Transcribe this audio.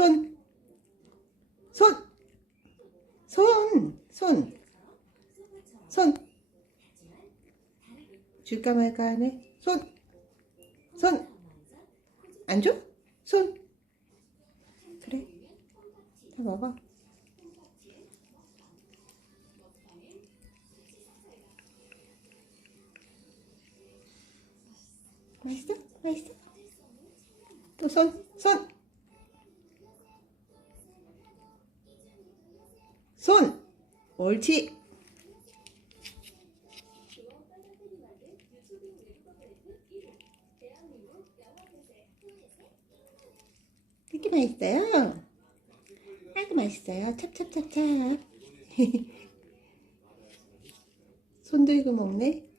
손, 손, 손. 줄까 말까 하네. 손. 안 줘? 손. 그래. 다 먹어. 맛있어? 맛있어? 또 손. 옳지. 되게 맛있어요. 아이고 맛있어요. 찹찹찹찹. 손 들고 먹네.